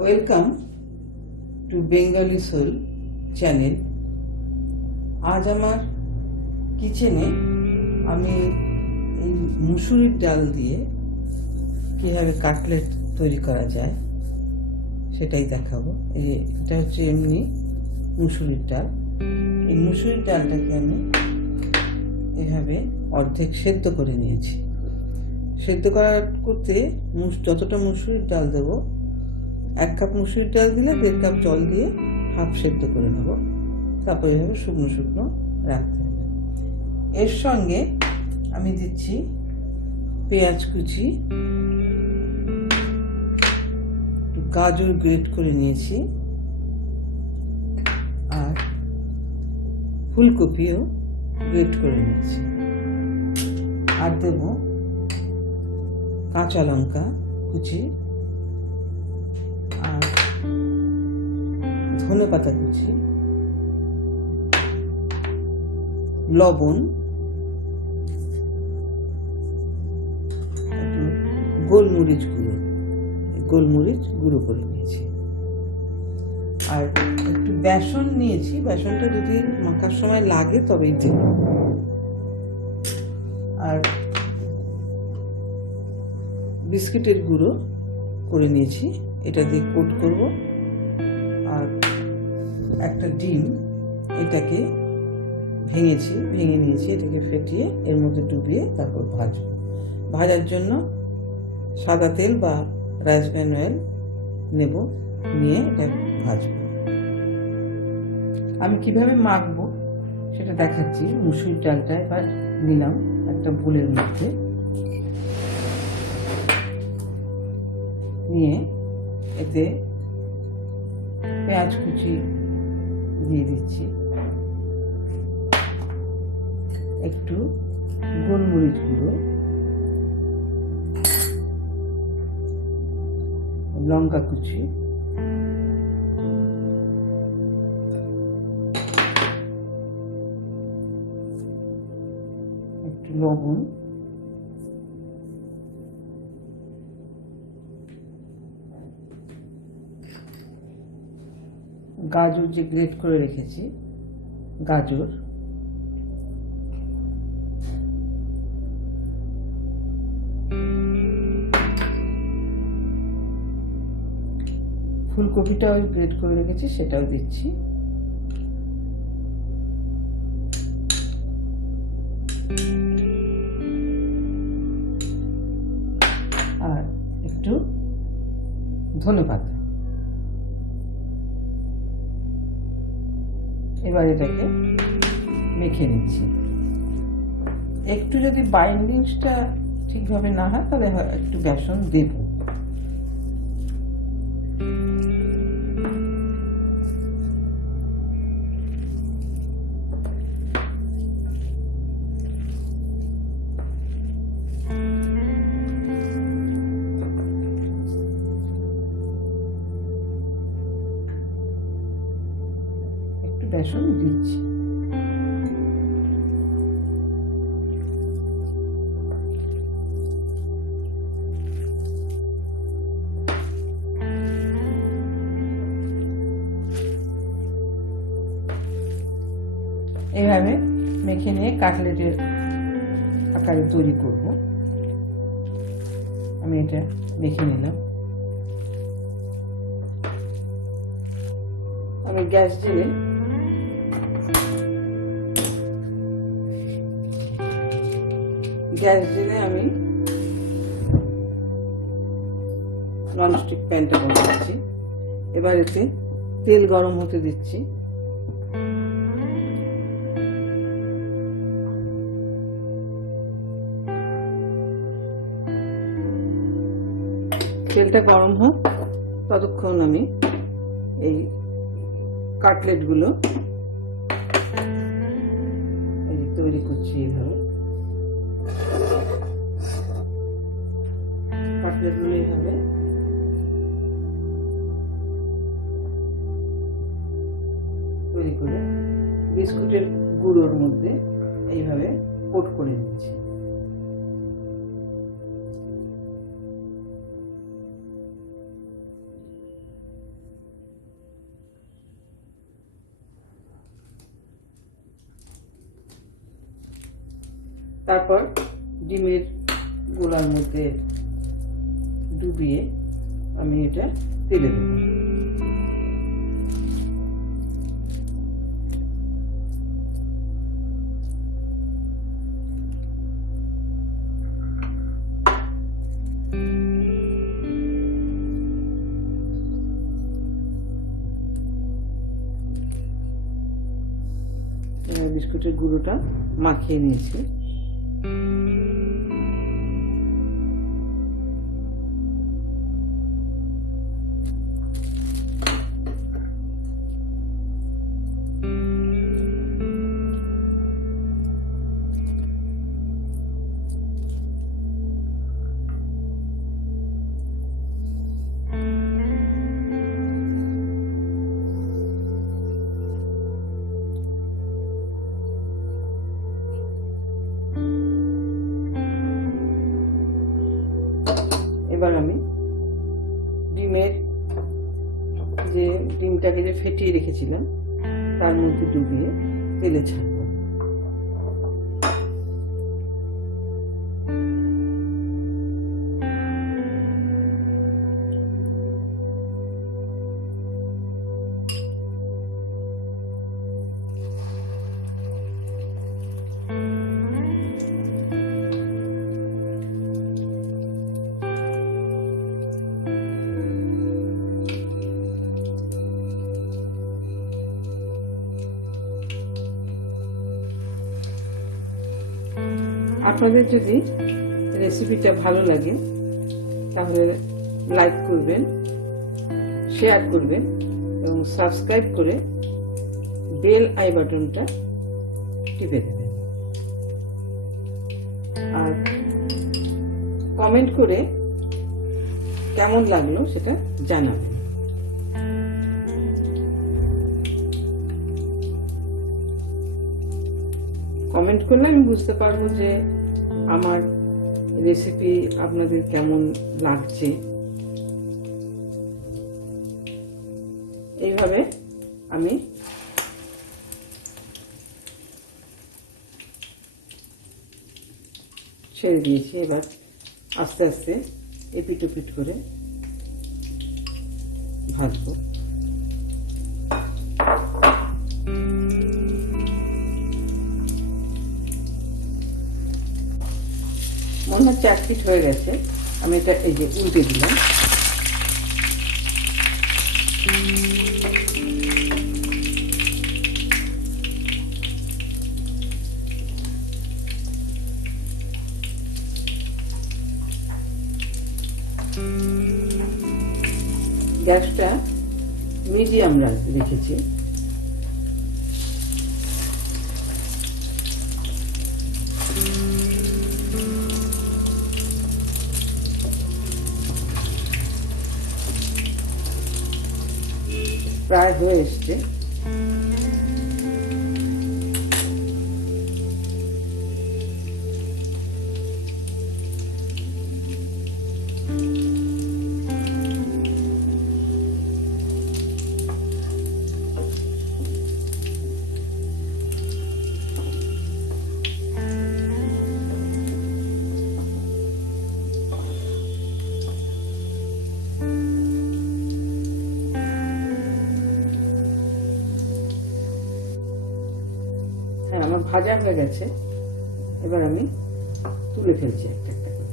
Welcome to Bengali soul channel. আজ আমার কিচেনে আমি এই মুসুরির ডাল দিয়ে কীভাবে কাটলেট তৈরি করা যায় সেটাই দেখাবো। এটা হচ্ছে এমনি মুসুরির ডাল। এই মুসুরির ডালটাকে আমি এভাবে অর্ধেক সেদ্ধ করে নিয়েছি। সেদ্ধ করতে যতটা মুসুরির ডাল দেবো, 1 কাপ মুসুরির ডাল দিলে 1.5 কাপ জল দিয়ে হাফ সেদ্ধ করে নেব। তারপর এভাবে শুকনো শুকনো রাখতে হবে। এর সঙ্গে আমি দিচ্ছি পেঁয়াজ কুচি, গাজর গ্রেট করে নিয়েছি, আর ফুলকপিও গ্রেট করে নিয়েছি, আর দেব কাঁচা লঙ্কা কুচি, আর ধনেপাতা কুচি, লবণ, একটু গোলমরিচ গুঁড়ো করে নিয়েছি, আর একটু বেসন নিয়েছি। বেসনটা যদি মাখার সময় লাগে তবেই দেব। আর বিস্কিটের গুঁড়ো করে নিয়েছি, এটা দিয়ে কোট করব। আর একটা ডিম, এটাকে ভেঙে নিয়েছি, এটাকে ফেটিয়ে এর মধ্যে ডুবিয়ে তারপর ভাজব। ভাজার জন্য সাদা তেল বা রাইস ব্র্যান অয়েল নেব, নিয়ে এটা ভাজব। আমি কিভাবে মাখবো সেটা দেখাচ্ছি। মুসুরির ডালটা এবার নিলাম একটা বোলের মধ্যে, নিয়ে এতে পেঁয়াজ কুচি দিয়ে দিচ্ছি, একটু গোলমরিচ গুঁড়ো, লঙ্কা কুচি, একটু লবণ, গাজর যে গ্রেট করে রেখেছি গাজর, ফুলকপিটাও গ্রেট করে রেখেছি সেটাও দিচ্ছি, আর একটু ধনেপাতা। এবার এটাকে মেখে নিচ্ছি। একটু যদি বাইন্ডিংসটা ঠিকভাবে না হয় তাহলে একটু বেসন দেব। বেসন দিচ্ছি। এইভাবে মেখে নিয়ে কাটলেটের আকারে তৈরি করব। আমি এটা মেখে নিলাম। আমি গ্যাস জেলে আমি ননস্টিক প্যানটা বসাচ্ছি। এবার এতে তেল গরম হতে দিচ্ছি। তেলটা গরম হোক, ততক্ষণ আমি এই কাটলেটগুলো তৈরি করছি। এইভাবে কাটলেটগুলো এইভাবে তৈরি করে বিস্কুটের গুঁড়োর মধ্যে এইভাবে কোট করে নিচ্ছি। তারপর ডিমের গোলার মধ্যে ডুবিয়ে আমি এটা তেলে দেব। বিস্কুটের গুঁড়োটা মাখিয়ে নিয়েছি। এবার আমি ডিমটাকে যে ফেটিয়ে রেখেছিলাম তার মধ্যে ডুবিয়ে তেলে ছাড়ব। আপনাদের যদি রেসিপিটা ভালো লাগে তাহলে লাইক করবেন, শেয়ার করবেন এবং সাবস্ক্রাইব করে বেল আই বাটনটা টিপে দেবেন। আর কমেন্ট করে কেমন লাগলো সেটা জানাবেন। কমেন্ট করলে আমি বুঝতে পারবো যে আমার রেসিপি আপনাদের কেমন লাগছে। এইভাবে আমি ছেড়ে দিয়েছি। এবার আস্তে আস্তে এপিট ওপিট করে ভাজবো। মনে হচ্ছে 1 পিঠ হয়ে গেছে। আমি এটা এই যে উল্টে দিলাম। গ্যাসটা মিডিয়াম রেখেছি। প্রায় হয়ে এসছে। হ্যাঁ, আমার ভাজা হয়ে গেছে। এবার আমি তুলে ফেলছি একটা একটা করে।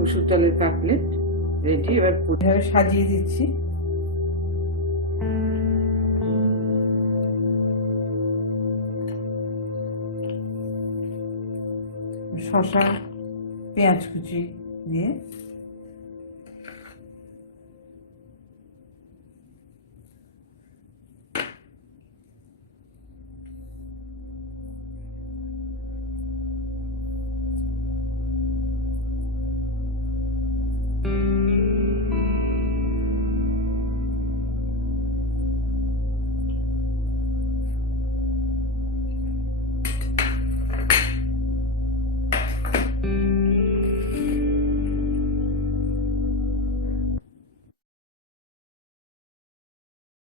মসুর ডালের কাটলেট রেডি। এবার পুরোভাবে সাজিয়ে দিচ্ছি। শসা, পেঁয়াজ কুচি দিয়ে